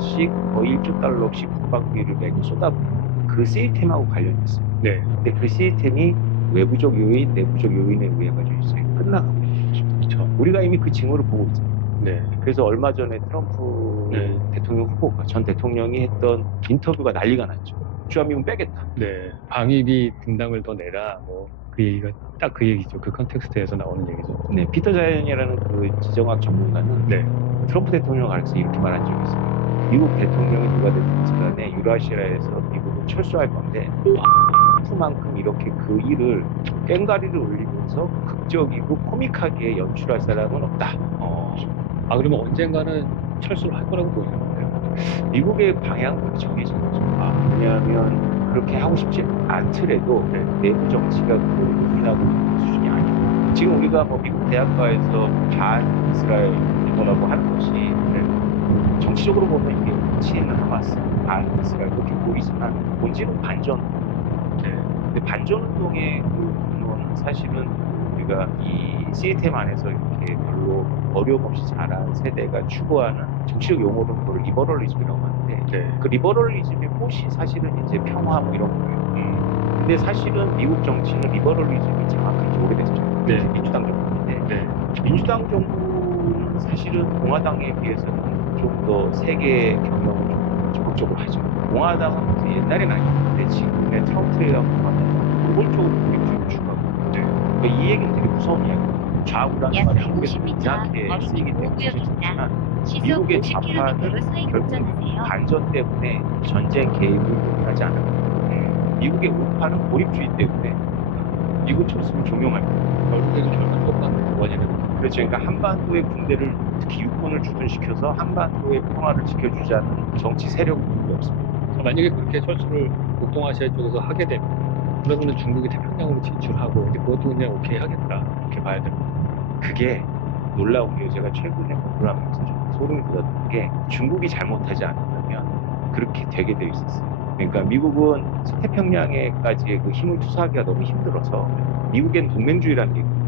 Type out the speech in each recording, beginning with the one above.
달러씩 거의 1조 달러씩 국방비를 매년 쏟아붓는 그 시스템하고 관련이 있습니다. 네. 근데 그 시스템이 외부적 요인, 내부적 요인에 의해 가지고 이제 끝나가고 있는 거죠. 그렇죠. 우리가 이미 그 징후를 보고 있잖아요. 네. 그래서 얼마 전에 트럼프 네. 대통령 후보가 전 대통령이 했던 인터뷰가 난리가 났죠. 주한미군 빼겠다. 네. 방위비 분담을 더 내라. 뭐 그 얘기가 딱 그 얘기죠. 그 컨텍스트에서 나오는 얘기죠. 네, 피터 자연이라는 그 지정학 전문가는 네. 트럼프 대통령을 가리켜서 이렇게 말한 적이 있습니다. 미국 대통령이 누가 됐든지 간에 유라시아에서 미국은 철수할 건데 트럼프만큼 이렇게 그 일을 꽹가리를 올리면서 극적이고 코믹하게 연출할 사람은 없다. 아 그러면 언젠가는 철수를 할 거라고 보이는 건데요. 미국의 방향은 정해진 거죠. 왜냐하면 그렇게 하고 싶지 않더라도 내부 정치가 그걸 고민하고 있는 수준이 아니고 지금 우리가 뭐 미국 대학가에서 반 이스라엘 이거라고 하는 것이 정치적으로 보면 이게 치는 하마스, 반 이스라엘 그렇게 보이지만 본질은 반전. 근데 반전 운동의 그 근원은 사실은 우리가 이 시스템 안에서 이렇게 별로 어려움 없이 자란 세대가 추구하는 정치적 용어로 그걸 리버럴리즘이라고 하는데 그 리버럴리즘의 꽃이 사실은 이제 평화 뭐 이런 거예요. 근데 사실은 미국 정치는 리버럴리즘이 장악한 지 오래됐죠. 민주당 정부인데 민주당 정부는 사실은 공화당에 비해서는 좀 더 세계 경영을 좀 적극적으로 하죠. 공화당은 이제 옛날에는 아니었는데 지금의 트럼프랑 공화당은 노골적으로 독립주의를 추구하고 그러니까 이 얘기는 되게 무서운 이야기예요. 좌우라는 약 말이 한국에서 150m 이상하게 어린이 쓰이기 때문에 보호구역입니다. 좋지만 시속 미국의 50km로 좌파는 서행 결국 운전하세요. 반전 때문에 전쟁 개입을 용인하지 않아요. 미국의 우파는 고립주의 때문에 미국 철수를 종용할 거예요. 결국에는 결국 똑같은 원인은 그렇죠. 그러니까 한반도의 군대를 특히 육군을 주둔시켜서 한반도의 평화를 지켜주자는 정치 세력은 없습니다. 만약에 그렇게 철수를 북동아시아 쪽에서 하게 되면 그러면 중국이 태평양으로 진출하고 이제 그것도 그냥 오케이 하겠다 이렇게 봐야 됩니다. 그게 놀라운 게 제가 최근에 공부를 하면서 좀 소름이 돋았던 게 중국이 잘못하지 않았다면 그렇게 되게 돼 있었어요. 그러니까 미국은 서태평양에까지의 그 힘을 투사하기가 너무 힘들어서 미국엔 동맹주의라는 게 있거든요.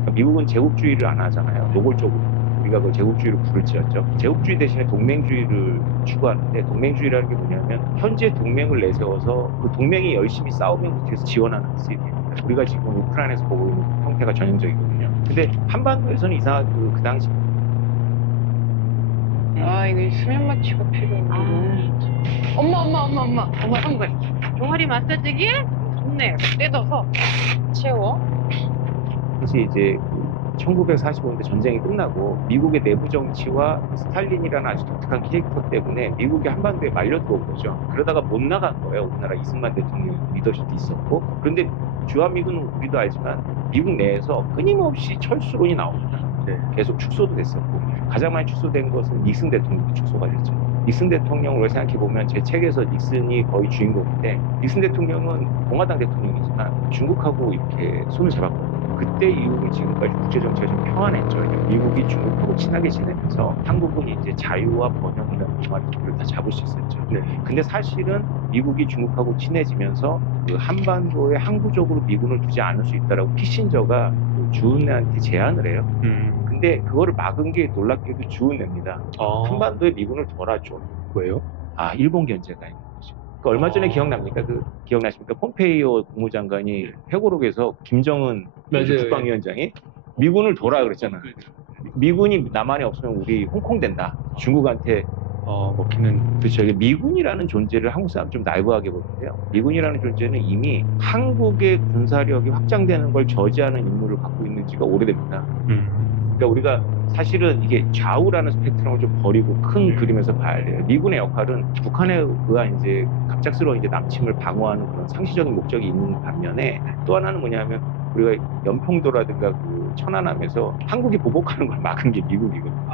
그러니까 미국은 제국주의를 안 하잖아요. 노골적으로. 우리가 그걸 제국주의로 부를지언정 제국주의 대신에 동맹주의를 추구하는데 동맹주의라는 게 뭐냐면 현재 동맹을 내세워서 그 동맹이 열심히 싸우면 뒤에서 지원하는 시스템입니다. 우리가 지금 우크라이나에서 보고 있는 형태가 전형적이거든요. 근데 한반도에서는 이상하게 그 당시 이거 수면 마취가 필요한데. 엄마 선물. 종아리 마사지기? 좋네. 뜯어서 채워. 당시 이제 1945년대 전쟁이 끝나고 미국의 내부 정치와 스탈린이라는 아주 독특한 캐릭터 때문에 미국이 한반도에 말려 들어온 거죠. 그러다가 못 나간 거예요. 우리나라 이승만 대통령 리더십도 있었고. 그런데 주한미군은 우리도 알지만 미국 내에서 끊임없이 철수론이 나옵니다. 계속 축소도 됐었고 가장 많이 축소된 것은 닉슨 대통령이 축소가 됐죠. 닉슨 대통령을 생각해보면 제 책에서 닉슨이 거의 주인공인데 닉슨 대통령은 공화당 대통령이지만 중국하고 이렇게 손을 잡았거든요. 그때 이후로 지금까지 국제정치가 좀 평안했죠. 미국이 중국하고 친하게 지내면서 한국은 이제 자유와 번영이라는 동아리를 다 잡을 수 있었죠. 근데 사실은 미국이 중국하고 친해지면서 그 한반도에 항구적으로 미군을 두지 않을 수 있다라고 키신저가 그 주은혜한테 제안을 해요. 근데 그거를 막은 게 놀랍게도 주은혜입니다. 한반도에 미군을 덜어줘. 왜요? 일본 견제가 있는 거죠. 얼마 전에 기억납니까? 기억나십니까? 폼페이오 국무장관이 회고록에서 김정은 국방위원장이 미군을 둬라 그랬잖아. 미군이 남한에 없으면 우리 홍콩 된다. 중국한테 먹히는. 그렇죠. 미군이라는 존재를 한국 사람 좀 나이브하게 보는데요. 미군이라는 존재는 이미 한국의 군사력이 확장되는 걸 저지하는 임무를 갖고 있는 지가 오래됩니다. 그러니까 우리가 사실은 이게 좌우라는 스펙트럼을 좀 버리고 큰 그림에서 봐야 돼요. 미군의 역할은 북한에 의한 이제 갑작스러운 이제 남침을 방어하는 그런 상시적인 목적이 있는 반면에 또 하나는 뭐냐면 우리가 연평도라든가 그 천안함에서 한국이 보복하는 걸 막은 게 미국이거든요.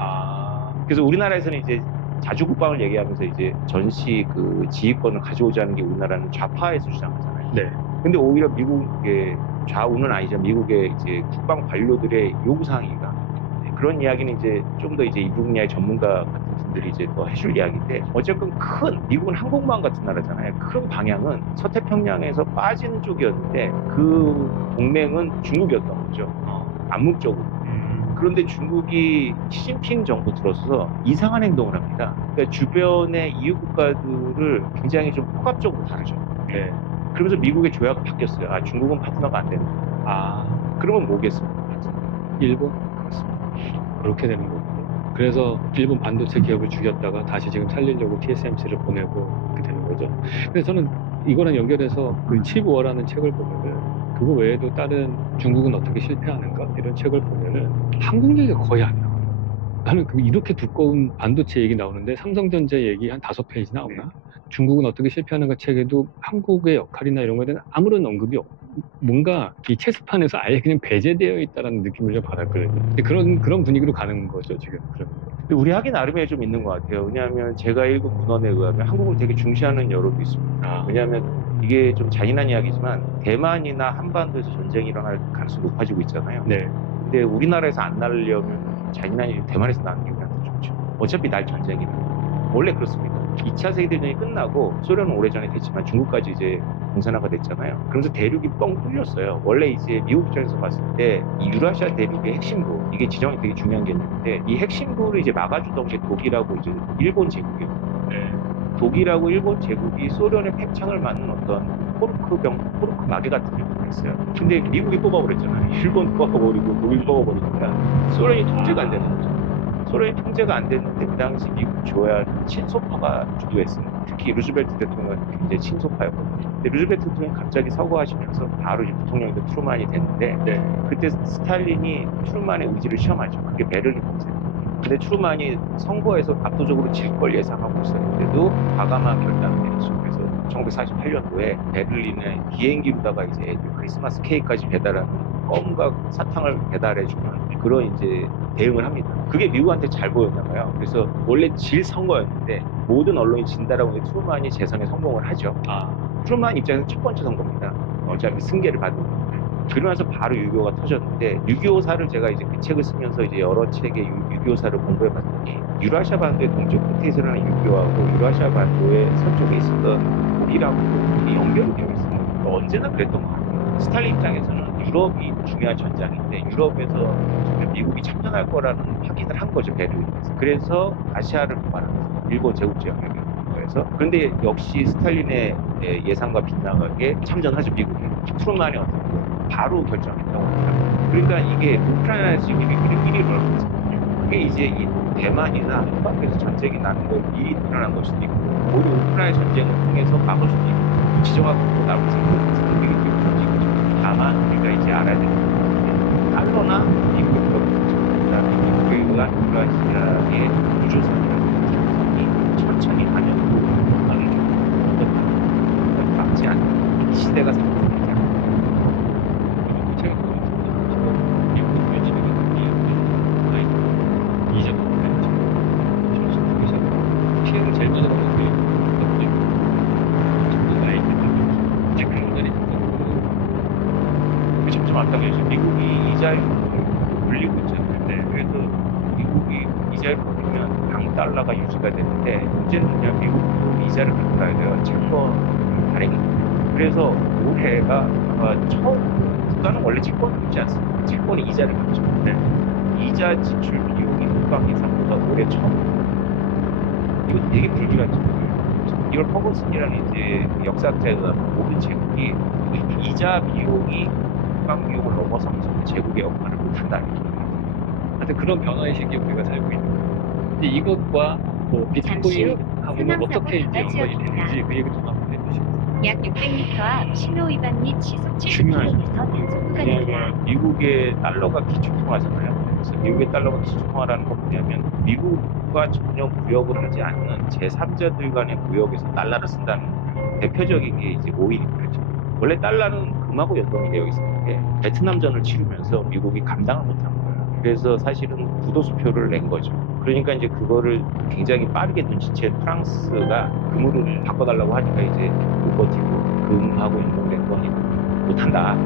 그래서 우리나라에서는 이제 자주국방을 얘기하면서 이제 전시 그 지휘권을 가져오자는 게 우리나라는 좌파에서 주장하잖아요. 근데 오히려 미국의 좌우는 아니죠. 미국의 이제 국방 관료들의 요구사항이가 그런 이야기는 이제 좀 더 이제 이 분야의 전문가 같은 분들이 이제 더 해줄 이야기인데 어쨌든 미국은 항공모함 같은 나라잖아요. 큰 방향은 서태평양에서 빠지는 쪽이었는데 그 동맹은 중국이었던 거죠. 암묵적으로. 그런데 중국이 시진핑 정부 들어서 이상한 행동을 합니다. 그러니까 주변의 이웃 국가들을 굉장히 좀 폭압적으로 다루죠. 네. 그러면서 미국의 조약이 바뀌었어요. 아, 중국은 파트너가 안 된다. 아, 그러면 뭐겠습니까? 일본? 그렇습니다. 그렇게 되는 거군요. 그래서 일본 반도체 기업을 죽였다가 다시 지금 살리려고 TSMC를 보내고 그렇게 되는 거죠. 근데 저는 이거랑 연결해서 그 칩워라는 책을 보면은 그거 외에도 다른 중국은 어떻게 실패하는가 이런 책을 보면은 한국 얘기가 거의 안 나와요. 나는 그 이렇게 두꺼운 반도체 얘기 나오는데 삼성전자 얘기 한 5페이지 나오나? 중국은 어떻게 실패하는가 책에도 한국의 역할이나 이런 거에 대한 아무런 언급이 없고 뭔가 이 체스판에서 아예 그냥 배제되어 있다는 느낌을 좀 받았거든요. 근데 그런 분위기로 가는 거죠, 지금. 그런. 근데 우리 하기 나름에 좀 있는 것 같아요. 왜냐하면 제가 읽은 문헌에 의하면 한국을 되게 중시하는 여론도 있습니다. 아, 왜냐하면 이게 좀 잔인한 이야기지만 대만이나 한반도에서 전쟁이 일어날 가능성이 높아지고 있잖아요. 네. 근데 우리나라에서 안 날려면 잔인한 일이 대만에서 나는 게 우리한테 좋죠. 어차피 날 전쟁이면 원래 그렇습니다. 2차 세계대전이 끝나고 소련은 오래전에 됐지만 중국까지 이제 공산화가 됐잖아요. 그러면서 대륙이 뻥 뚫렸어요. 원래 이제 미국 입장에서 봤을 때 이 유라시아 대륙의 핵심부, 이게 지정이 되게 중요한 개념인데 이 핵심부를 이제 막아주던 게 독일하고 이제 일본 제국이에요. 네. 독일하고 일본 제국이 소련의 팽창을 막는 어떤 포르크 마개 같은 게 있어요. 근데 미국이 뽑아버렸잖아요. 일본 뽑아버리고 독일 뽑아버리니까 소련이 통제가 안 되는 거죠. 소련이 통제가 안 됐는데 그 당시 미국 조야 친소파가 주도했습니다. 특히 루즈벨트 대통령은 굉장히 친소파였거든요. 근데 루즈벨트 대통령이 갑자기 서거하시면서 바로 이제 부통령이 트루만이 됐는데 네. 그때 스탈린이 트루만의 의지를 시험하죠. 그게 베를린 공세입니다. 근데 트루만이 선거에서 압도적으로 질 걸 예상하고 있었는데도 과감한 결단을 내렸죠. 그래서 1948년도에 베를린에 비행기로다가 이제 크리스마스 케이크까지 배달하는 껌과 사탕을 배달해주는 그런 이제 대응을 합니다. 그게 미국한테 잘 보였나 봐요. 그래서 원래 질 선거였는데 모든 언론이 진다라고 해서 트루만이 재선에 성공을 하죠. 아, 트루만 입장에서 첫 번째 선거입니다. 어차피 승계를 받은 겁니다. 그러면서 바로 6.25가 터졌는데 6.25사를 제가 이제 그 책을 쓰면서 이제 여러 책의 6.25사를 공부해 봤더니 유라시아 반도의 동쪽 끝에 일어나는 6.25하고 유라시아 반도의 서쪽에 있었던 독일하고 연결이 되어 있습니다. 언제나 그랬던 것 같아요. 스탈린 입장에서는 유럽이 중요한 전장인데 유럽에서 미국이 참전할 거라는 확인을 한 거죠, 베를린에서. 그래서 아시아를 도발하면서 일본 제국제 영역에 거에서. 그런데 역시 스탈린의 예상과 빗나가게 참전하죠, 미국이. 트루만이 어떻게 바로 결정했다고 합니다. 그러니까 이게 우크라이나에서 지금 미리 일어나고 있거든요. 그게 이제 이 대만이나 한반도에서 전쟁이 나는 걸 미리 일어난 걸 수도 있고 오히려 우크라이나 전쟁을 통해서 막을 수도 있고 지정하고 나올 수 있는 상황이기 때문에 거죠. 다만 우리가 이제 알아야 되는 건 달러나 미국의 그다음에 미국에 의한 유라시아의 구조상이라는 기조상이 천천히 반영으로 어느 정도 막지 않는 이 시대가 상징되지 않는 제가 보면 미국 유치가 이전 피해를 제일 먼저 받는 게 정부 나이 때문에 지금 인간이 점점 앞당겨서 미국이 이자율을 올리고 있잖아요. 네, 그래서 미국이 이자율을 올리면 양 달러가 유지가 되는데 문제는 그냥 미국도 이자를 갚아야 돼요. 채권 발행이. 그래서 올해가 아마 처음 국가는 원래 채권을 갚지 않습니다. 채권이 이자를 갚죠. 네. 이자 지출 비용이 국가 예산보다 올해 처음. 이거 되게 불길하죠. 이걸 퍼거슨이라는 이제 역사학자가 모든 제국이 이자 비용이 국방 비용을 넘어서면서 제국의 역할을 못한다는 거예요. 하여튼 그런 변화의식이 우리가 살고 있는 거예요. 근데 이것과 뭐 비트코인하고는 어떻게 이제 연관이 되는지 그 얘기 좀 한번 해주시죠. 약 600m 앞 신호 위반 및 시속 중요하죠. 70km 단속 구간입니다. 왜냐하면 미국의 달러가 기축통화잖아요. 그래서 미국의 달러가 기축통화라는 건 뭐냐면 미국과 전혀 무역을 하지 않는 제3자들 간의 무역에서 달러를 쓴다는 대표적인 게 이제 오일이죠. 원래 달러는 금하고 연동이 되어 있었는데 베트남전을 치르면서 미국이 감당을 못한 거예요. 그래서 사실은 부도수표를 낸 거죠. 그러니까 이제 그거를 굉장히 빠르게 눈치챈 프랑스가 금으로 바꿔달라고 하니까 이제 못 버티고 금하고 연동된 거니까 못한다.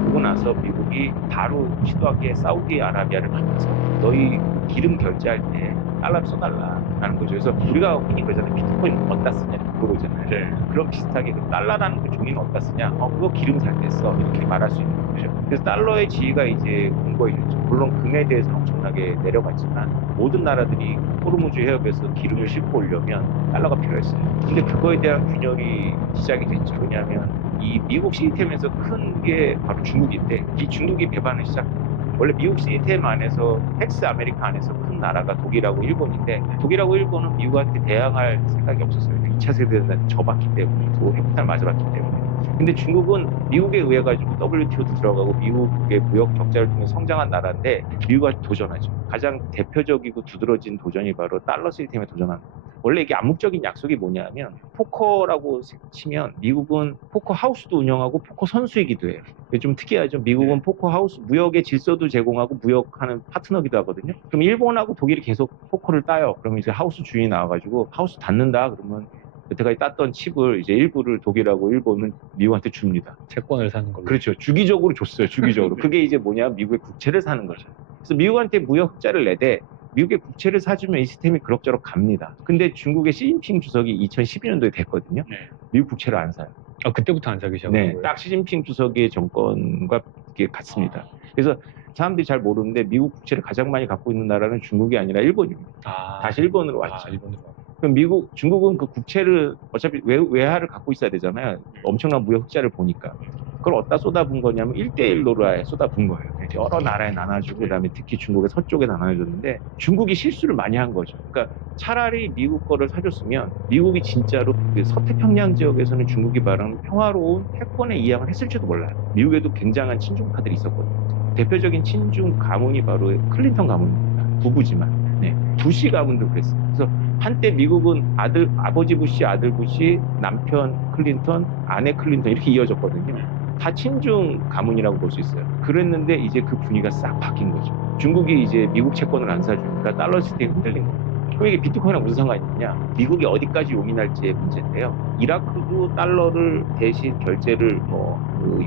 그러고 나서 미국이 바로 시도하게 사우디아라비아를 만나서 너희 기름 결제할 때 달러를 써달라라는 거죠. 그래서 우리가 흔히 그러잖아요. 비트코인 어디다 쓰냐 그러잖아요. 네. 그럼 비슷하게 그 달러라는 그 종이는 어디다 쓰냐? 그거 기름 살 때 써. 이렇게 말할 수 있는 거예요. 그죠? 그래서 달러의 지위가 이제 공고해 있죠. 물론 금에 대해서는 엄청나게 내려갔지만 모든 나라들이 호르무즈 해협에서 기름을 싣고 오려면 달러가 필요했어요. 근데 그거에 대한 균열이 시작이 됐죠. 왜냐하면 이 미국 시스템에서 큰 게 바로 중국인데 이 중국이 배반을 시작합니다. 원래 미국 시스템 안에서 텍스 아메리카 안에서 큰 나라가 독일하고 일본인데 독일하고 일본은 미국한테 대항할 생각이 없었어요. 2차 세대한테 져봤기 때문에 또 핵폭탄을 맞아봤기 때문에. 근데 중국은 미국에 의해 가지고 WTO도 들어가고 미국의 무역 격자를 통해 성장한 나라인데 미국한테 도전하죠. 가장 대표적이고 두드러진 도전이 바로 달러 시스템에 도전하는 겁니다. 원래 이게 암묵적인 약속이 뭐냐면 포커라고 치면 미국은 포커 하우스도 운영하고 포커 선수이기도 해요. 이게 좀 특이하죠. 미국은 포커 하우스 무역의 질서도 제공하고 무역하는 파트너기도 하거든요. 그럼 일본하고 독일이 계속 포커를 따요. 그러면 이제 하우스 주인이 나와가지고 하우스 닫는다 그러면 여태까지 땄던 칩을 이제 일부를 독일하고 일본은 미국한테 줍니다. 채권을 사는 걸로. 그렇죠. 주기적으로 줬어요. 주기적으로. 그게 이제 뭐냐? 미국의 국채를 사는 거죠. 그래서 미국한테 무역 흑자를 내되 미국의 국채를 사주면 이 시스템이 그럭저럭 갑니다. 근데 중국의 시진핑 주석이 2012년도에 됐거든요. 네. 미국 국채를 안 사요. 아, 그때부터 안 사기 시작한 네, 거예요? 딱 시진핑 주석의 정권과 이게 같습니다. 그래서 사람들이 잘 모르는데 미국 국채를 가장 많이 갖고 있는 나라는 중국이 아니라 일본입니다. 아, 다시 일본으로 왔죠. 일본으로. 그럼 중국은 그 국채를 어차피 외화를 갖고 있어야 되잖아요. 엄청난 무역 흑자를 보니까. 그걸 어디다 쏟아부은 거냐면 1대1 노라에 쏟아부은 거예요. 여러 나라에 나눠주고 그다음에 특히 중국의 서쪽에 나눠줬는데 중국이 실수를 많이 한 거죠. 그러니까 차라리 미국 거를 사줬으면 미국이 진짜로 그 서태평양 지역에서는 중국이 말하는 평화로운 패권에 이양을 했을지도 몰라요. 미국에도 굉장한 친중파들이 있었거든요. 대표적인 친중 가문이 바로 클린턴 가문입니다. 부부지만. 네. 부시 가문도 그랬어요. 그래서 한때 미국은 아버지 부시, 아들 부시, 남편 클린턴, 아내 클린턴 이렇게 이어졌거든요. 다 친중 가문이라고 볼 수 있어요. 그랬는데 이제 그 분위기가 싹 바뀐 거죠. 중국이 이제 미국 채권을 안 사주니까 달러 시스템이 흔들린 거예요. 그럼 이게 비트코인이랑 무슨 상관이 있느냐? 미국이 어디까지 용인할지의 문제인데요. 이라크도 달러를 대신 결제를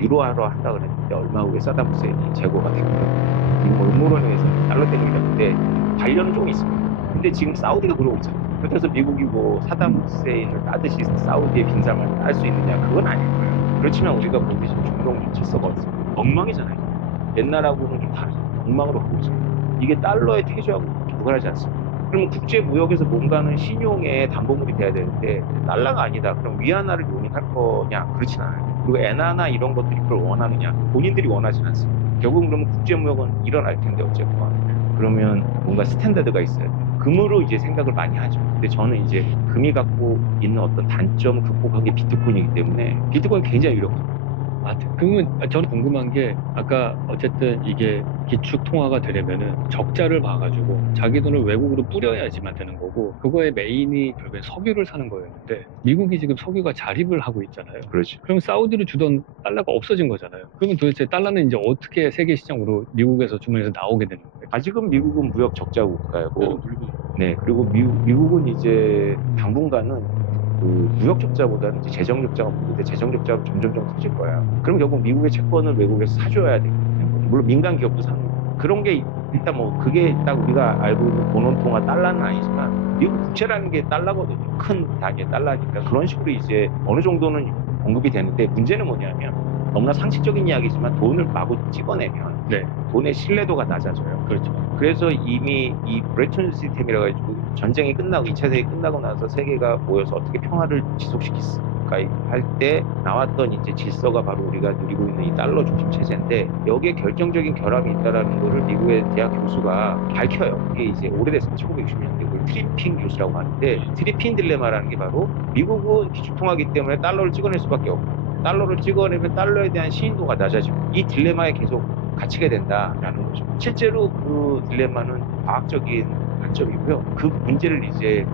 유로화로 한다 그랬는데 얼마 후에 사담 후세인이 재고가 됐고요. 미국 음모론에서 달러 때문이라는데 관련은 좀 있습니다. 근데 지금 사우디가 그러고 있잖아요. 그래서 미국이 뭐 사담 후세인을 따듯이 사우디의 빈살만 딸 수 있느냐? 그건 아닐 거예요. 그렇지만 우리가 보기 지금 중동 질서가 없습니다. 엉망이잖아요. 옛날하고는 좀 다르죠. 엉망으로 가고 있어요. 이게 달러의 퇴조하고 무관하지 않습니다. 그러면 국제 무역에서 뭔가는 신용의 담보물이 돼야 되는데 달러가 아니다. 그럼 위안화를 용인할 거냐? 그렇진 않아요. 그리고 엔화나 이런 것들이 그걸 원하느냐? 본인들이 원하진 않습니다. 결국 그러면 국제 무역은 일어날 텐데 어쨌건 그러면 뭔가 스탠다드가 있어요. 금으로 이제 생각을 많이 하죠. 근데 저는 이제 금이 갖고 있는 어떤 단점을 극복한 게 비트코인이기 때문에 비트코인 굉장히 유력합니다. 아, 그러면 저는 궁금한 게 아까 어쨌든 이게 기축 통화가 되려면은 적자를 봐가지고 자기 돈을 외국으로 뿌려야지만 되는 거고 그거의 메인이 결국엔 석유를 사는 거였는데 미국이 지금 석유가 자립을 하고 있잖아요. 그렇죠. 그럼 사우디로 주던 달러가 없어진 거잖아요. 그러면 도대체 달러는 이제 어떻게 세계 시장으로 미국에서 주문해서 나오게 되는 거예요? 아직은 미국은 무역 적자 국가고, 네, 그리고 미국은 이제 당분간은 그 무역 적자보다는 이제 재정 적자가 문제인데 재정 적자가 점점 커질 거야. 그럼 결국 미국의 채권을 외국에서 사줘야 되는 거죠. 물론 민간 기업도 사는 거. 그런 게 일단 뭐 그게 딱 우리가 알고 있는 본원통화 달러는 아니지만 미국 국채라는 게 달러거든요. 큰 단위의 달러니까 그런 식으로 이제 어느 정도는 공급이 되는데 문제는 뭐냐면 너무나 상식적인 이야기지만 돈을 마구 찍어내면 네. 돈의 신뢰도가 낮아져요. 그렇죠. 그래서 이미 이 브레튼 시스템이라 가지고 전쟁이 끝나고 2차 대전이 끝나고 나서 세계가 모여서 어떻게 평화를 지속시킬까 할 때 나왔던 이제 질서가 바로 우리가 누리고 있는 이 달러 중심 체제인데 여기에 결정적인 결함이 있다라는 거를 미국의 대학 교수가 밝혀요. 이게 이제 오래됐어요. 1960년대 그걸 트리핑 교수라고 하는데 트리핑 딜레마라는 게 바로 미국은 기축통화기 때문에 달러를 찍어낼 수밖에 없고 달러를 찍어내면 달러에 대한 신인도가 낮아지고 이 딜레마에 계속 갇히게 된다라는 거죠. 실제로 그 딜레마는 과학적인 관점이고요. 그 문제를 이제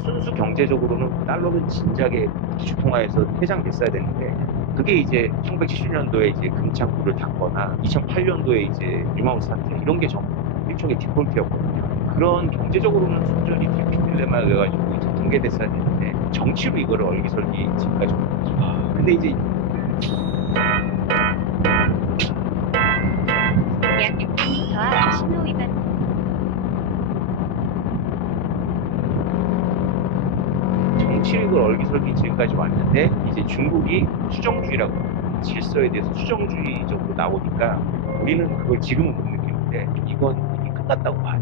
순수 경제적으로는 달러는 진작에 기축통화에서 퇴장됐어야 되는데 그게 이제 1970년도에 이제 금창구를 닫거나 2008년도에 이제 리마운트 사태 이런 게 전부 일종의 디폴트였거든요. 그런 경제적으로는 순전히 트리핑 딜레마가 돼가지고 이제 붕괴됐어야 되는데 정치로 이거를 얼기설기 지금까지 온 거죠. 근데 이제 약 600m 앞 신호 위반 정치력을 얼기설기 지금까지 왔는데 이제 중국이 수정주의라고 질서에 대해서 수정주의적으로 나오니까 우리는 그걸 지금은 못 느끼는데 이건 이미 끝났다고 봐요.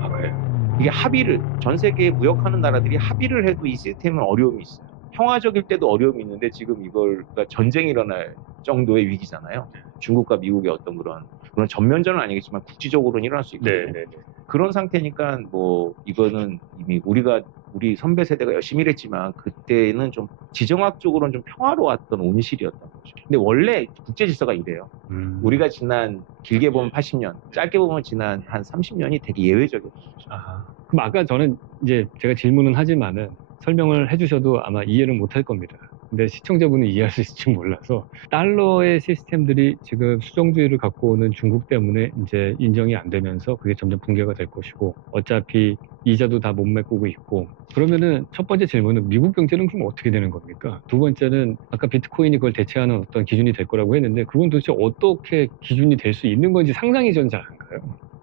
아, 그래요? 이게 합의를 전 세계에 무역하는 나라들이 합의를 해도 이 시스템은 어려움이 있어요. 평화적일 때도 어려움이 있는데 지금 이걸 그러니까 전쟁이 일어날 정도의 위기잖아요. 중국과 미국의 어떤 그런 전면전은 아니겠지만 국지적으로는 일어날 수 있거든요. 네. 그런 상태니까 뭐 이거는 이미 우리 선배 세대가 열심히 일했지만 그때는 좀 지정학적으로는 좀 평화로웠던 온실이었던 거죠. 근데 원래 국제 질서가 이래요. 우리가 지난 길게 보면 80년, 짧게 보면 지난 한 30년이 되게 예외적이었죠. 아하. 그럼 아까 저는 이제 제가 질문은 하지만은 설명을 해주셔도 아마 이해는 못할 겁니다. 근데 시청자분은 이해할 수 있을지 몰라서 달러의 시스템들이 지금 수정주의를 갖고 오는 중국 때문에 이제 인정이 안 되면서 그게 점점 붕괴가 될 것이고 어차피 이자도 다 못 메꾸고 있고 그러면은 첫 번째 질문은 미국 경제는 그럼 어떻게 되는 겁니까? 두 번째는 아까 비트코인이 그걸 대체하는 어떤 기준이 될 거라고 했는데 그건 도대체 어떻게 기준이 될 수 있는 건지 상상이 전 잘 안 가요.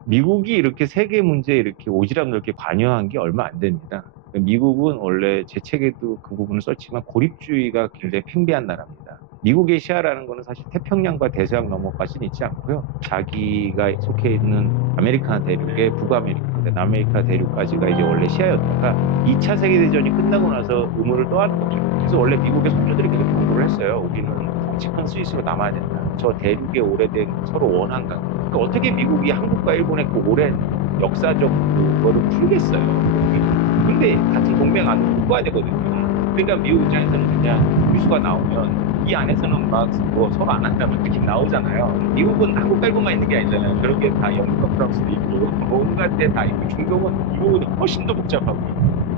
미국이 이렇게 세계 문제에 이렇게 오지랖 넓게 관여한 게 얼마 안 됩니다. 미국은 원래 제 책에도 그 부분을 썼지만 고립주의가 굉장히 팽배한 나라입니다. 미국의 시야라는 것은 사실 태평양과 대서양 너머까지는 있지 않고요. 자기가 속해 있는 아메리카 대륙의 북아메리카, 남아메리카 대륙까지가 이제 원래 시야였다가 2차 세계대전이 끝나고 나서 의무를 떠안은 거죠. 그래서 원래 미국의 선조들이 그렇게 경고를 했어요. 우리는 덩치큰 스위스로 남아야 된다. 저 대륙의 오래된 서로 원한 관계. 그러니까 어떻게 미국이 한국과 일본의 그 오랜 역사적 그거를 풀겠어요. 근데 같은 동맹 안으로 못 가야 되거든요. 그러니까 미국 입장에서는 그냥 뉴스가 나오면 이 안에서는 막 뭐 서로 안 한다면 느낌 나오잖아요. 미국은 한국과 일본만 있는 게 아니잖아요. 그런 게 다 영국과 프랑스도 있고 온갖 데 다 있고 중국은 미국보다 훨씬 더 복잡하고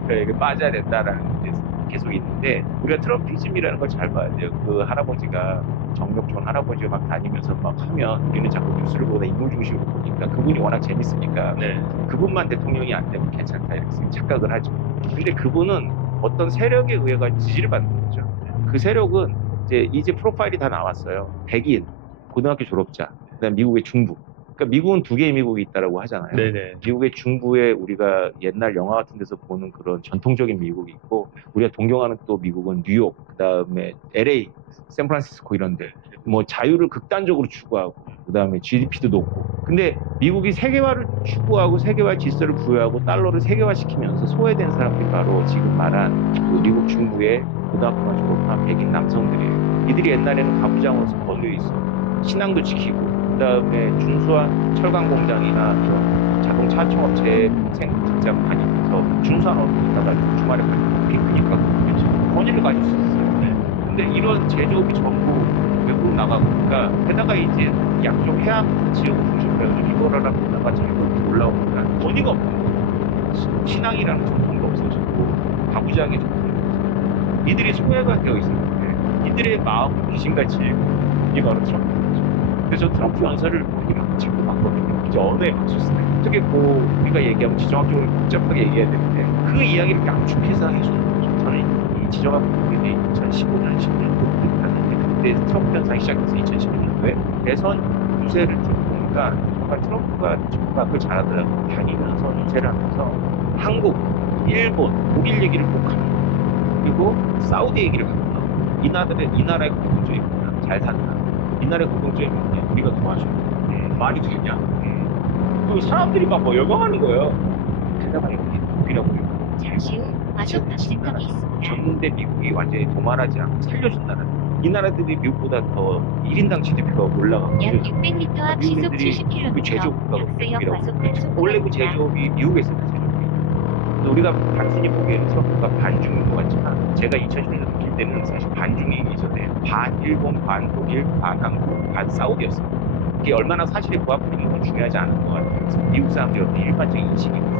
그러니까 빠져야 된다라는 게 계속 있는데 우리가 트럼피즘이라는 걸 잘 봐야 돼요. 그 할아버지가 정력 좋은 할아버지가 막 다니면서 막 하면 우리는 자꾸 뉴스를 보다 인물 중심으로 보니까 그분이 워낙 재밌으니까 네. 그분만 대통령이 안 되면 괜찮다 이렇게 착각을 하죠. 근데 그분은 어떤 세력에 의해가 지지를 받는 거죠. 그 세력은 이제 프로파일이 다 나왔어요. 백인, 고등학교 졸업자, 그다음 미국의 중부. 그러니까 미국은 두 개의 미국이 있다라고 하잖아요. 네네. 미국의 중부에 우리가 옛날 영화 같은 데서 보는 그런 전통적인 미국이 있고 우리가 동경하는 또 미국은 뉴욕, 그다음에 LA, 샌프란시스코 이런 데. 뭐 자유를 극단적으로 추구하고 그다음에 GDP도 높고. 근데 미국이 세계화를 추구하고 세계화 질서를 부여하고 달러를 세계화시키면서 소외된 사람들이 바로 지금 말한 그 미국 중부의 고등학교만 졸업한 백인 남성들이에요. 이들이 옛날에는 가부장으로서 걸려 있어. 신앙도 지키고 그다음에 준수한 철강 공장이나 이런 자동차 청업체에 직장 다니면서 준수한 업무에다가 주말에 피크닉 가고 그렇죠. 권위를 가질 수 있어요. 근데 이런 제조업이 전부 외국으로 나가고 그러니까 게다가 이제 양쪽 해안 지역 중심으로 이거라라 보다가 자기가 올라오니까 권위가 없는 거예요. 신앙이라는 전통도 없어지고 가부장의 전통도 없어지고 이들이 소외가 되어 있었는데 이들의 마음을 귀신같이 이게 바로 트럼프죠. 그래서 트럼프 연설을 우리가 자꾸 봤거든요. 이제 언어에 맞췄어요. 어떻게 우리가 얘기하면 지정학적으로 복잡하게 얘기해야 되는데 그 이야기를 양축해서 해주는 거죠. 저는 이 지정학 부분이 2015년, 16년도 갔는데 그때 트럼프 현상이 시작해서 2016년도에 대선 유세를 쭉 보니까 정말 트럼프가 정말 잘하더라고요. 다니면서 유세를 하면서 한국, 일본, 독일 얘기를 꼭 합니다. 그리고 사우디 얘기를 합니다. 이 나라의 공통점이 뭐냐? 잘 산다. 이 나라의 공통점이 뭐냐? 우리가 도와줘. 말이 되냐? 그 사람들이 막 뭐 열광하는 거예요. 게다가 여기 독일하고 잠시 후 과속 방지턱이 있습니다. 졌는데 미국이 완전히 도말하지 않고 살려준 나라. 이 나라들이 미국보다 더 1인당 GDP가 올라가고 약 600m 앞 시속 미국들이 70km 그 제조업가가 역세역 미국이라고 과속 그렇죠. 원래 그 단속구간입니다. 제조업이 미국에 있었던 제조업이. 그래서 우리가 단순히 보기에는 트럼프가 반중인 것 같지만 제가 2010년 느낄 때는 사실 반중이 있었대요. 반 일본, 반 독일, 반 한국, 반 사우디였어요. 이게 얼마나 사실에 부합되는 건 중요하지 않은 것 같아요. 그래서 미국 사람들이 어떤 일반적인 인식이 있어요.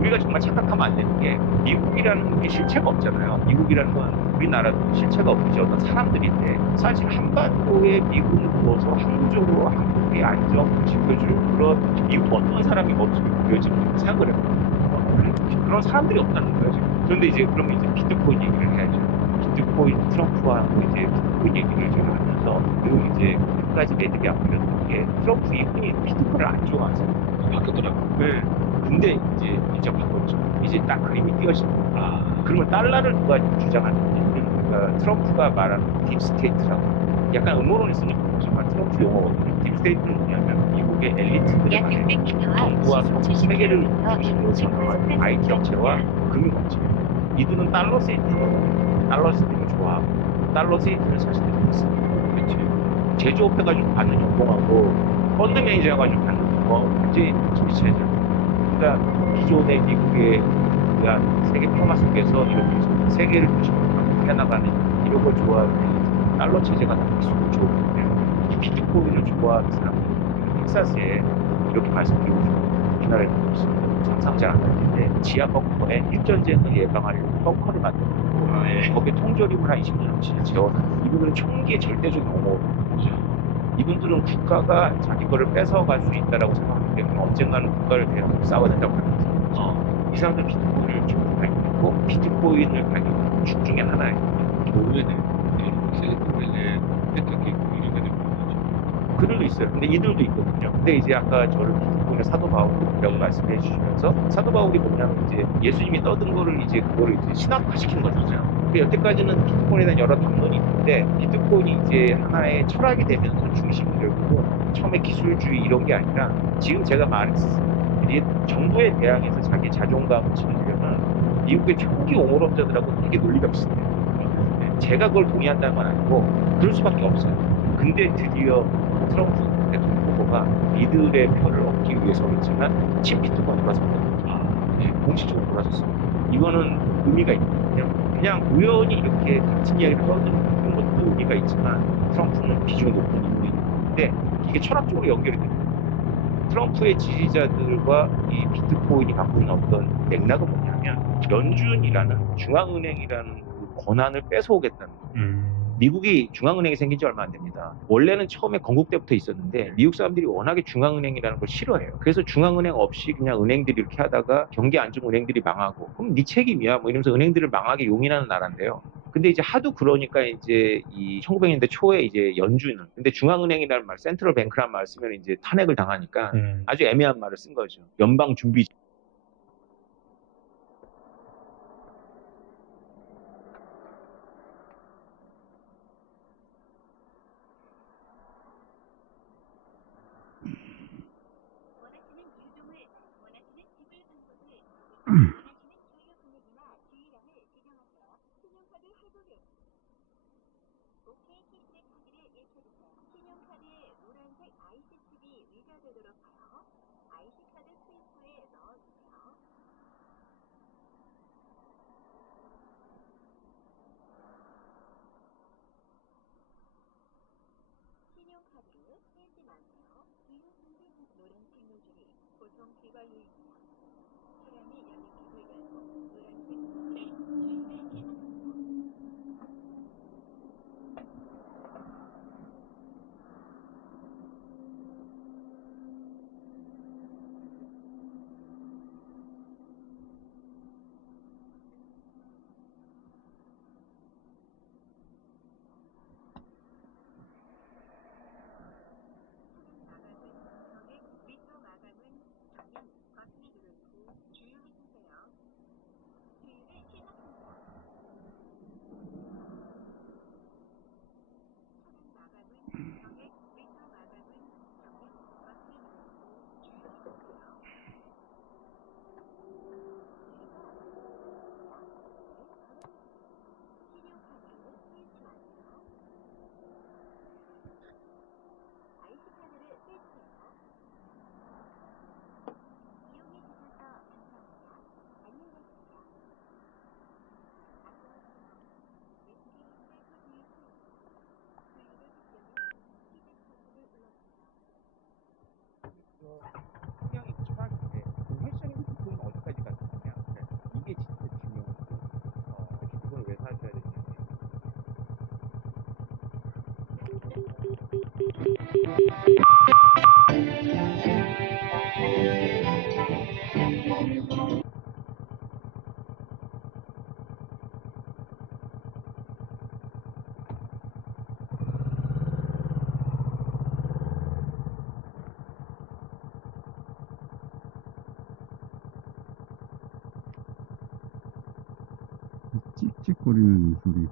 우리가 정말 착각하면 안 되는 게 미국이라는 게 실체가 없잖아요. 미국이라는 건 우리나라도 실체가 없지 어떤 사람들인데 사실 한반도에 미국을 두어서 항구적으로 한국의 안정을 지켜줄 그런 미국 어떤 사람이 모습이 보여지는 생각을 해요. 그런 사람들이 없다는 거예요. 지금. 그런데 이제 그러면 이제 비트코인 얘기를 해야죠. 비트코인 트럼프하고 이제 비트코인 얘기를 제가 하면서 그리고 이제 끝까지 매듭이 안 풀렸던 게 트럼프 이분이 비트코인을 안 좋아하세요. 바뀌었더라고요. 네. 근데 이제 바꿨죠. 이제 딱 그림이 띄어집니다. 그러면 달러를 누가 주장하는지 그러니까 트럼프가 말하는 딥스테이트라고 약간 음모론이 쓰는 거지만 트럼프 용어거든요. 딥스테이트는 뭐냐면 미국의 엘리트들의 약 말이에요. 600m 앞 정부와 시속 소속 세계를 70km 중심으로 운영하는 IT 업체와 금융업체. 이들은 달러 세이트거든요. 달러 시스템을 좋아하고 달러 세이트를 자신들이 있습니다. 그렇지. 제조업해가지고 받는 연봉하고 펀드 매니저 해가지고 받는 연봉 완전히 소리차이죠. 그러니까 기존의 미국의 그러한 세계 평화 속에서 이렇게 세계를 중심으로 해나가는 이런 걸 좋아하는 달러 체제가 다 기술을 좋거든요. 이 비트코인을 좋아하는 사람들은 텍사스에 이렇게 말씀드리고 싶어요. 우리나라에 보고 있습니다. 상상 잘 안 할 텐데 지하 벙커에 핵전쟁을 예방하려고 벙커를 만들고 거기에 통조림을 한 20년치 재워놨어요. 이분들은 총기의 절대적 용어거든요. 이분들은 국가가 자기 거를 뺏어갈 수 있다라고 생각하기 때문에 언젠가는 국가를 대하고 싸워야 된다고 합니다. 이 사람들 비트코인을 좀 발견했고 비트코인을 발견한 죽 중에 하나예요. 의외네. 실리콘밸리에 혜택이 이렇게 되는 거죠. 그들도 있어요. 근데 이들도 있거든요. 근데 이제 아까 저를 비트코인의 사도 바울이라고 말씀해 주시면서 사도 바울이 뭐냐면 이제 예수님이 떠든 거를 이제 그거를 이제 신학화시킨 거잖아요. 근데 여태까지는 비트코인에 대한 여러 담론이 있는데 비트코인이 이제 하나의 철학이 되면서 중심이 되고 처음에 기술주의 이런 게 아니라 지금 제가 말했듯이 정부에 대항해서 자기 자존감을 지키려면 미국의 초기 옹호론자들하고 되게 논리가 비슷해요. 제가 그걸 동의한다는 건 아니고 그럴 수밖에 없어요. 근데 드디어 트럼프 대통령 후보가 이들의 표를 얻기 위해서였지만 칩 비트코인이 돌아섰거든요. 공식적으로 돌아섰습니다. 이거는 의미가 있거든요. 그냥 우연히 이렇게 같은 이야기를 떠드는 것도 의미가 있지만 트럼프는 비중이 높은 인물인데 이게 철학적으로 연결이 됩니다. 트럼프의 지지자들과 이 비트코인이 갖고 있는 어떤 맥락은 뭐냐면 연준이라는 중앙은행이라는 그 권한을 뺏어오겠다는 거예요. 미국이 중앙은행이 생긴 지 얼마 안 됩니다. 원래는 처음에 건국 때부터 있었는데 미국 사람들이 워낙에 중앙은행이라는 걸 싫어해요. 그래서 중앙은행 없이 그냥 은행들이 이렇게 하다가 경기 안 좋은 은행들이 망하고 그럼 네 책임이야 뭐 이러면서 은행들을 망하게 용인하는 나라인데요. 근데 이제 하도 그러니까 이제 이 1900년대 초에 이제 연준은 근데 중앙은행이라는 말, 센트럴 뱅크라는 말 쓰면 이제 탄핵을 당하니까 아주 애매한 말을 쓴 거죠. 연방 준비 성향이 철학인데 그 패션이 비트코인 어디까지 갔느냐 이게 진짜 중요한 거예요. 비트코인 왜 사셔야 되는지 찍찍거리는 이 소리.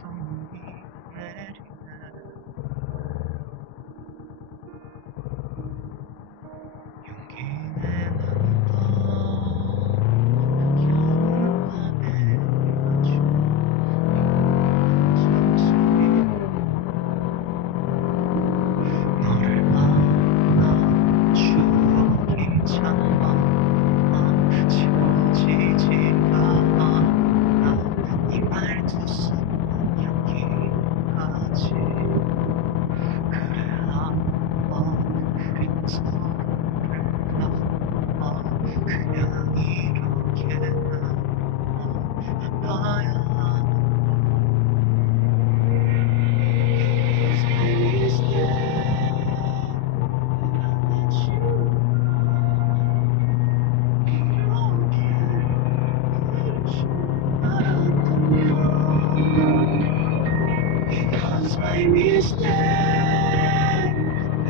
또 눈이 내리네 용기내 나눴던 겨울밤에 맞춘 숨소리 너를 만나 추억이 참아 지워지지가 않아 이 말투 쓰는 여기까지 그래 한번 그림자를 담아 그냥 이렇게 남아봐야 하는 my mistake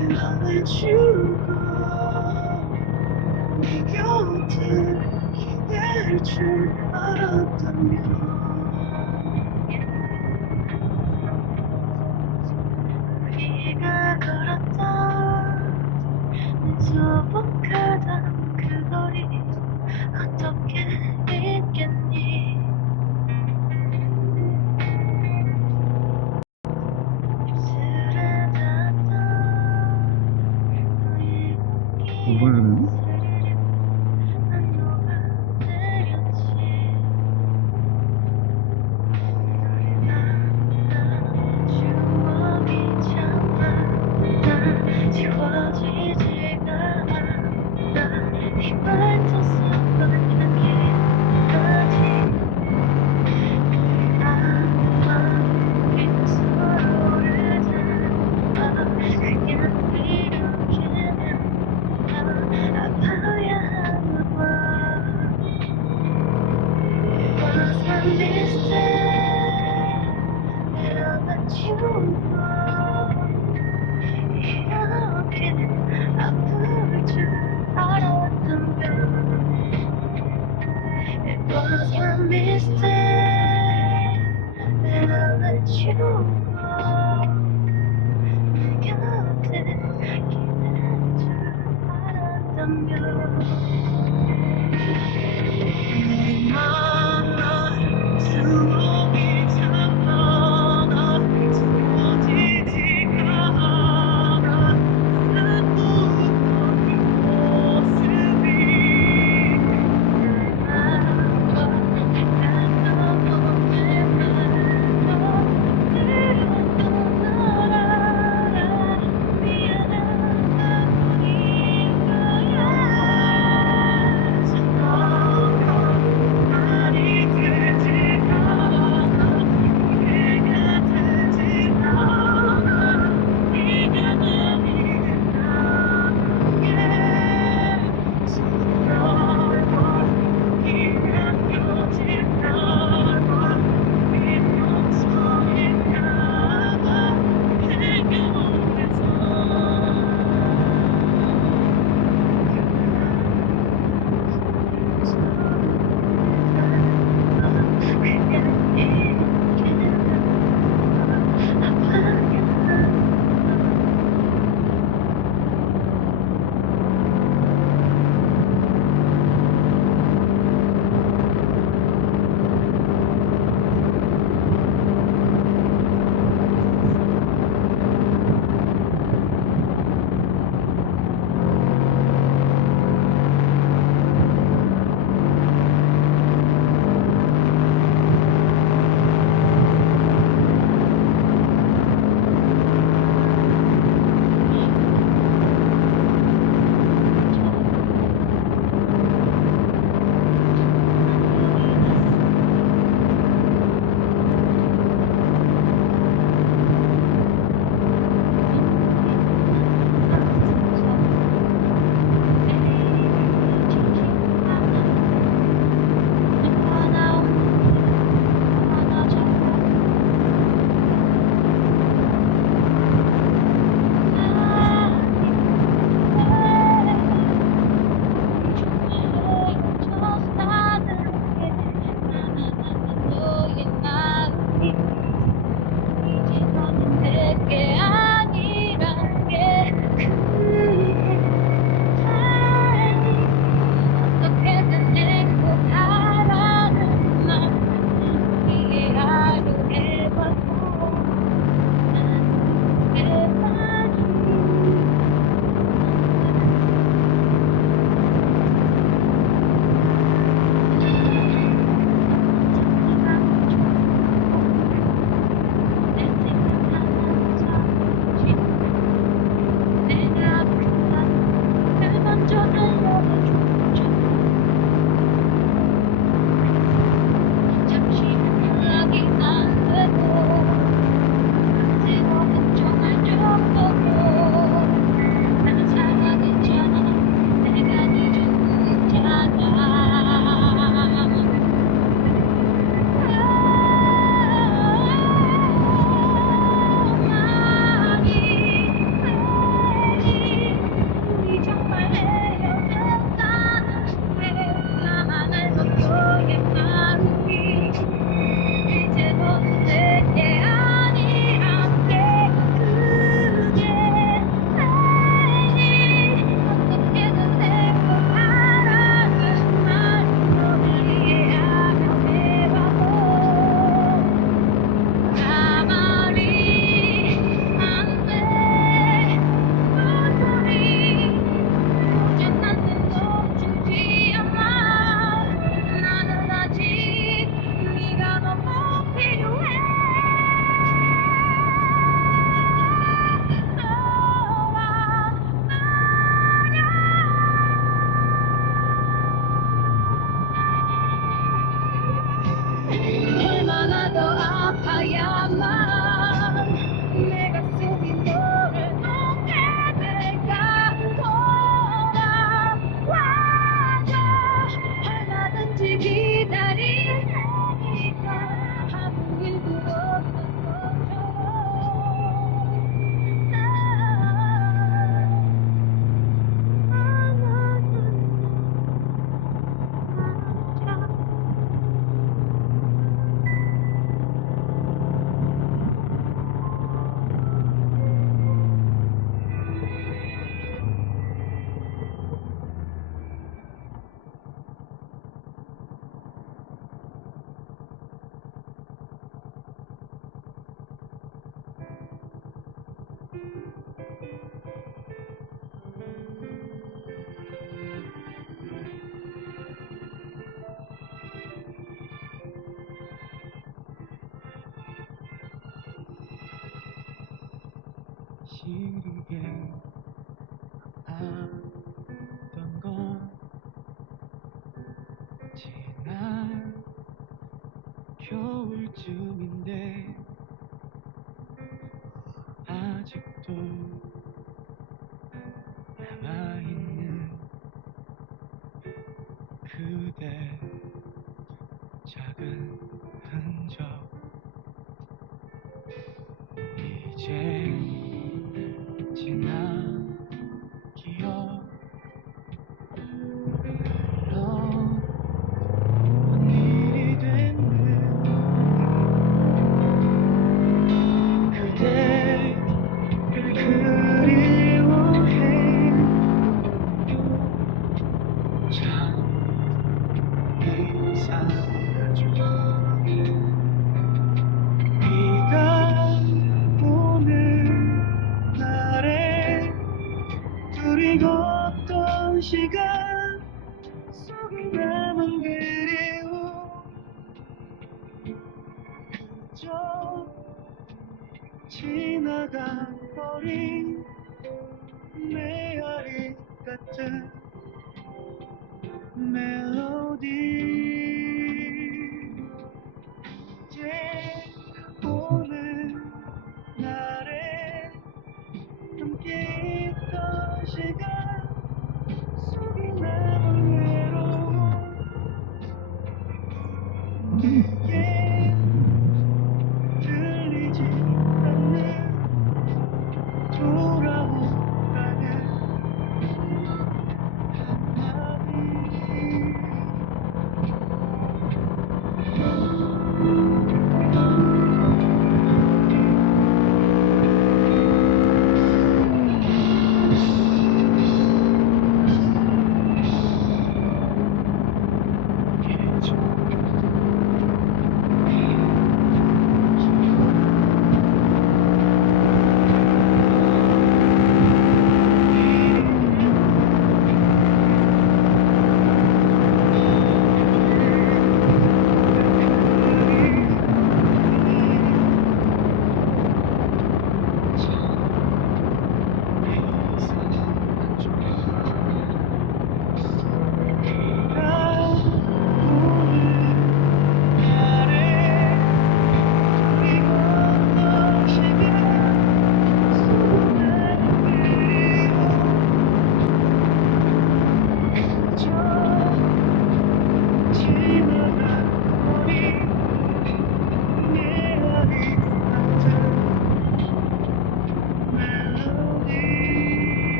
and I let you go 네 곁에 기댈 줄 알았다면 우리가 걸었던 소복하던 그 거리 어떻게 있겠니 입술에 닿았던 너의 뭐하는 목소리를 난 녹아내렸지 너를 만나 추억이 참아 난 지워지지가 않아 이 말투 쓰던 향기까지 빗소로를 담아 그냥 이렇게는 아파야 하나 봐 It was my mistake that I let you go 이렇게 아플 줄 알았다면 It was my mistake that I let you go 내 곁에 기댈 줄 알았다면 내 만나 추억이 참아 나 지워지지가 않아 난 웃던 이 모습이 미안하다 뿐인 거야 시리게 하던 건 지난 겨울쯤인데 아직도 남아있는 그대 작은 흔적 이제 지난 기억 넌 일이 됐는 그대를 그리워해 참 이상하죠 비가 오는 날에 둘이 걷던 시간 속에 남은 그리움 그저 지나가 버린 메아리 같은 멜로디 이제 오는 날에 함께 있던 시간 속에 남은 외로움 내게 들리지 않는 돌아오라는 한마디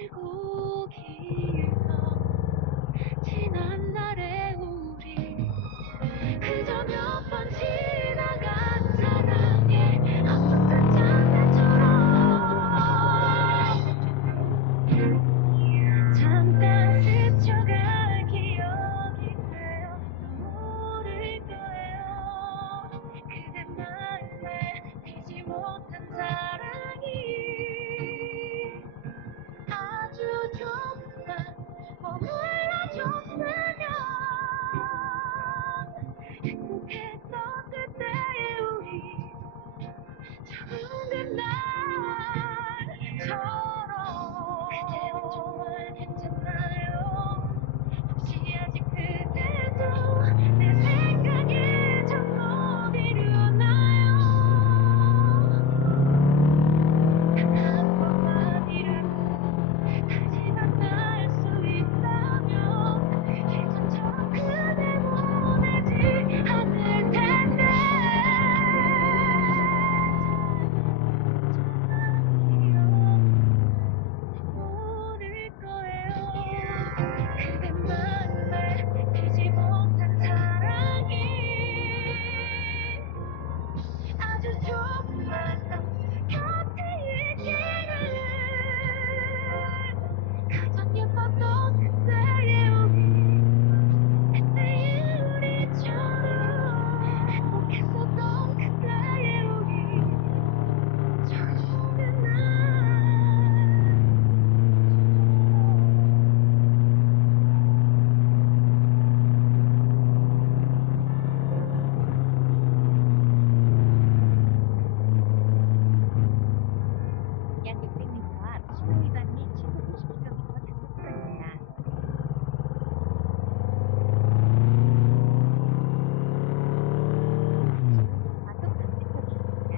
알고 길던 지난 날의 우리 그저 몇 번 지나간 사랑의 어떤 장난처럼 잠깐 스쳐갈 기억이 되어 모를 거예요. 그대만의 피지 못한 사랑이 아주 조금만 머물러줬으면 행복했던 그때의 우리 처음 그날처럼 그대는 정말 괜찮나요? 혹시 아직 그대도 내 생각에 잠못 이루나요? 단 한 번만이라도 다시 만날 수 있다면 예전처럼 그댈 보내지 않을 텐데 모를 거예요. 그대만의 피지 못한 사랑이 아주 조금만 더 곁에 있기를 가장 예뻤던 그때의 우리 그때의 우리처럼 행복했었던 그때의 우리 처음 그날 약 600m 앞 신호 위반 및 시속 50km 단속 구간입니다. 과속 방지턱이 있습니다.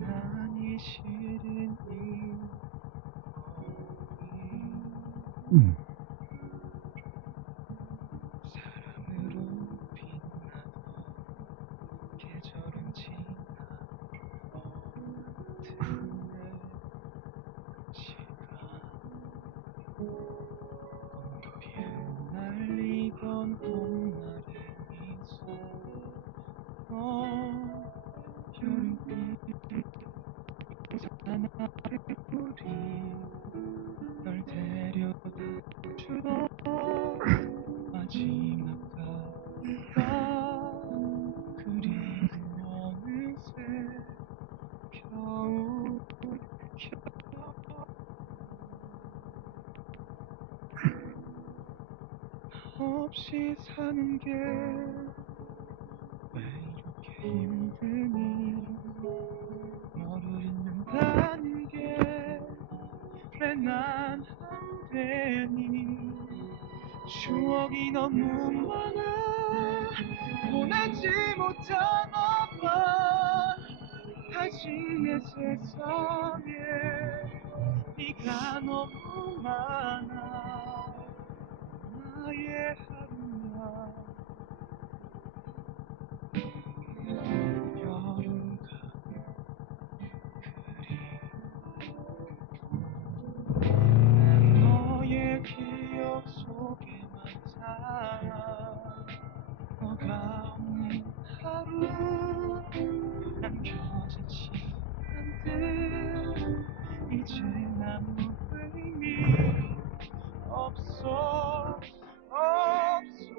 많이 싫은 이 사랑으로 빛나던 계절은 지나고 같은데 시간 꽃잎이 흩날리던 봄날의 미소 여름빛 사나이 우리 널 데려다 주던 마지막가 그리고 어느새 겨울 없이 사는 게 왜 이렇게 힘드니 너를 잊는다는 게 왜 난 안 되니 추억이 너무 많아 보내지 못한 엄마 아직 내 세상에 네가 너무 많아 나의 하루야 여름 난 너의 기억 속에만 살아 너가 없는 하루 남겨진 시간들 이제 아무 의미 없어 없어